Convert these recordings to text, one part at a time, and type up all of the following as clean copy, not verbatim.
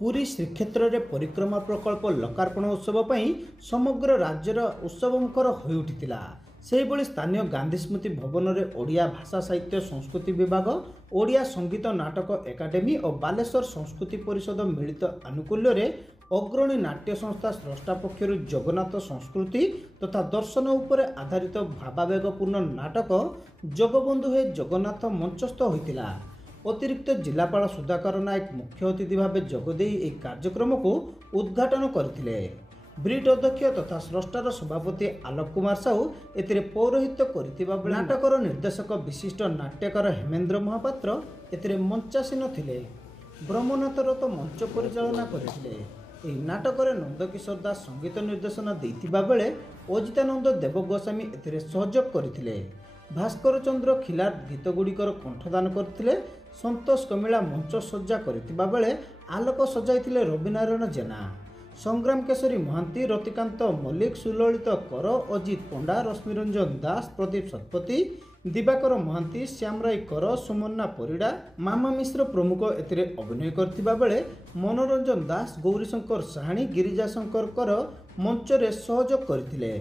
पुरी श्रीक्षेत्र में परिक्रमा प्रकल्प लोकार्पण उत्सव पर समग्र राज्यर उत्सवमुखर हो उठिला। सेहिभଳି स्थानीय गांधी स्मृति भवन में ओडिया भाषा साहित्य संस्कृति विभाग, ओडिया संगीत नाटक एकाडेमी और बालेश्वर संस्कृति परिषद मिलित आनुकूल्य रे अग्रणी नाट्य संस्था स्रष्टा पक्षर जगन्नाथ संस्कृति तथा दर्शन उपर आधारित भावावेगपूर्ण नाटक जगबंधु हे जगन्नाथ मंचस्थ होइतिला। अतिरिक्त जिलापाल सुधाकर नायक मुख्य अतिथि भाव जोगदे एक कार्यक्रम को उद्घाटन करथिले। ब्रिट अध्यक्ष तथा स्रष्टार सभापति आलोक कुमार साहू एतिरे पौरोहित्य करथिबा बेले नाटकर निर्देशक विशिष्ट नाट्यकार हेमेंद्र महापात्र एतिरे मंचासीन थिले। ब्रह्मनाथ रथ मंच परिचालना करथिले। ଏହି ନାଟକରେ ନନ୍ଦକିଶୋର ଦାସ ସଙ୍ଗୀତ ନିର୍ଦ୍ଦେଶନା ଦେଇଥିବା ବେଳେ ଅଜିତାନନ୍ଦ ଦେବଗୋସ୍ୱାମୀ ଏଥିରେ ସହଯୋଗ କରିଥିଲେ। ଭାସ୍କର ଚନ୍ଦ୍ର ଖିଲାର ଗୀତଗୁଡ଼ିକର କଣ୍ଠଦାନ କରିଥିଲେ। ସନ୍ତୋଷ କମିଳା ମଞ୍ଚ ସଜ୍ଜା କରିଥିବା ବେଳେ ଆଲୋକ ସଜାଇଥିଲେ ରବିନାରାୟଣ ଜେନା। ସଂଗ୍ରାମ କେଶରୀ ମହାନ୍ତି, ରତିକାନ୍ତ ମଲ୍ଲିକ, ସୁଲଳିତ କର, ଅଜିତ ପଣ୍ଡା, ରଶ୍ମିରଞ୍ଜନ ଦାସ, ପ୍ରଦୀପ ଶତପଥୀ, ଦିବାକର ମହାନ୍ତି, ଶ୍ୟାମରାଇ କର, ସୁମନ୍ନା ପରିଡ଼ା, ମାମା ମିଶ୍ର ପ୍ରମୁଖ ଏଥିରେ ଅଭିନୟ କରିଥିବା ବେଳେ ମନୋରଞ୍ଜନ ଦାସ, ଗୌରୀଶଙ୍କର ସାହାଣୀ, ଗିରିଜାଶଙ୍କର କର ମଞ୍ଚରେ ସହଯୋଗ କରିଥିଲେ।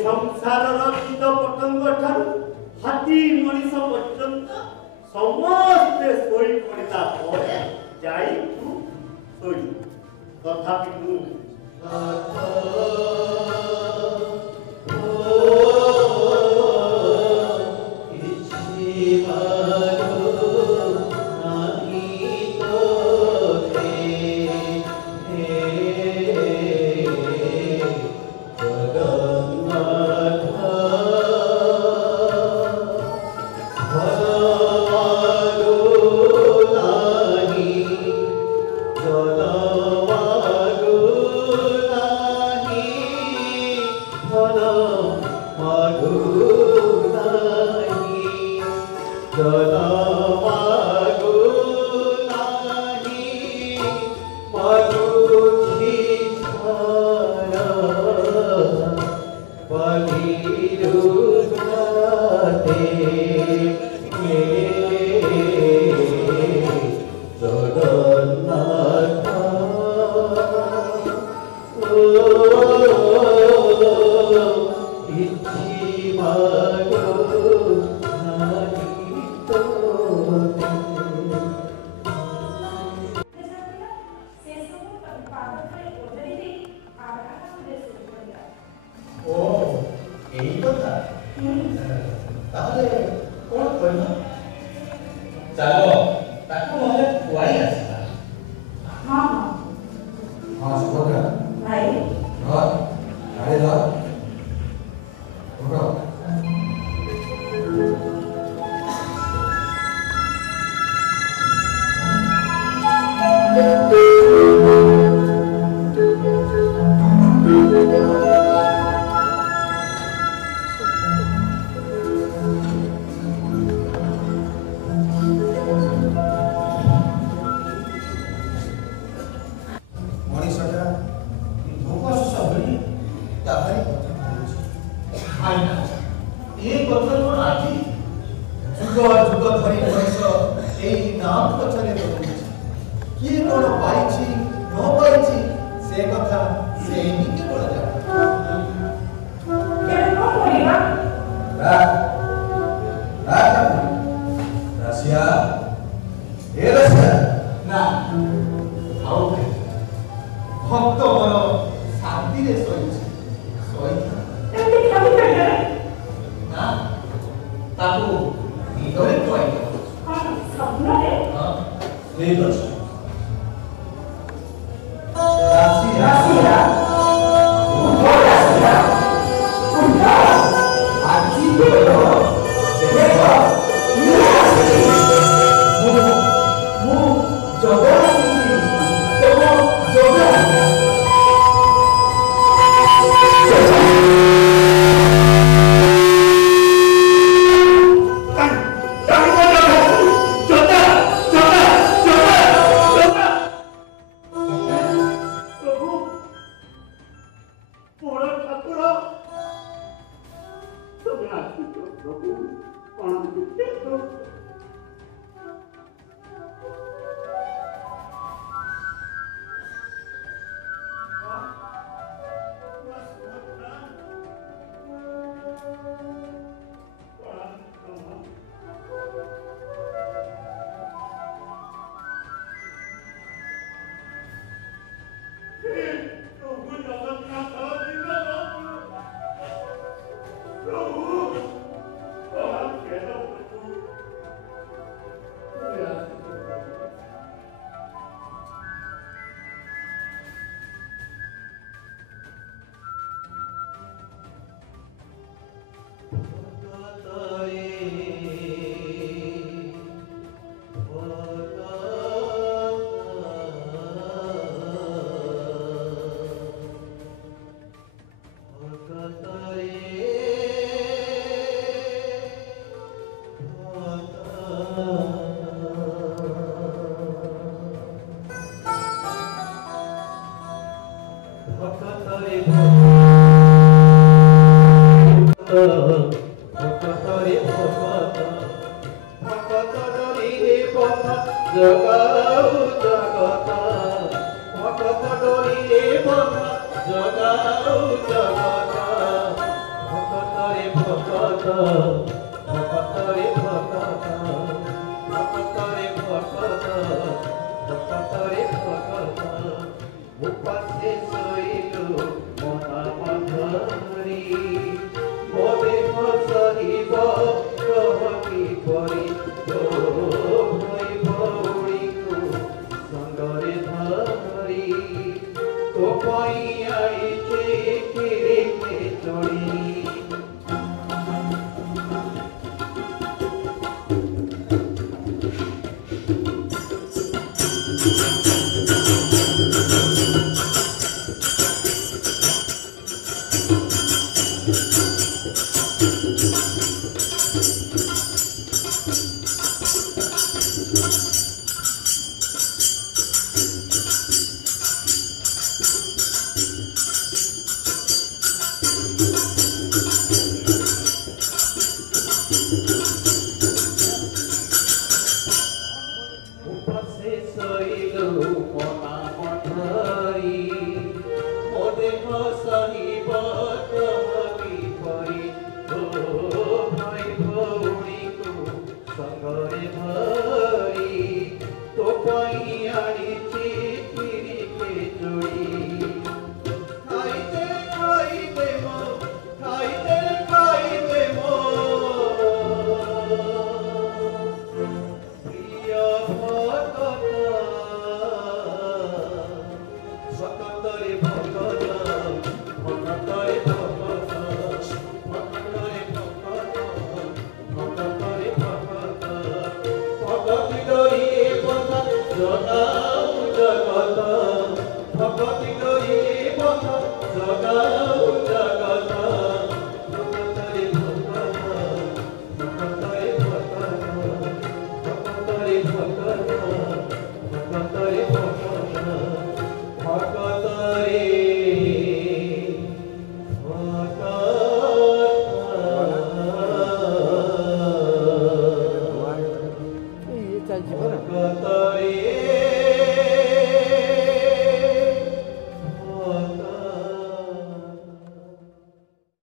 संसार कीट पतंग ठारू हाथी मनीष पर्यंत समस्ते सोई पड़ा जाई तू सोई तथापि तू